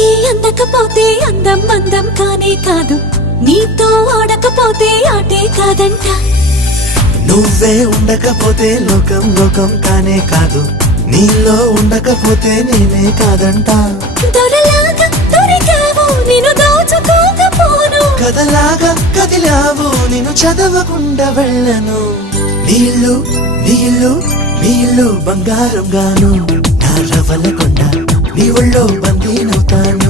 నీకే అందకపోతే అందం అందం కానే కాదు, నీతో ఆడకపోతే ఆటే కాదంట. నువ్వే ఉండకపోతే లోకం లోకం కానే కాదు, నీలో ఉండకపోతే నేనే కాదంట. దొరలాగా దొరికావు నిన్ను దోచుకోకపోను, కథలాగా కదిలావు నిన్ను చదవకుండా వెళ్ళను. నీళ్ళు నీళ్ళు నీళ్ళు బంగారం గాను, నా రవల కొండ నీ ఒళ్ళో బందీనవుతాను.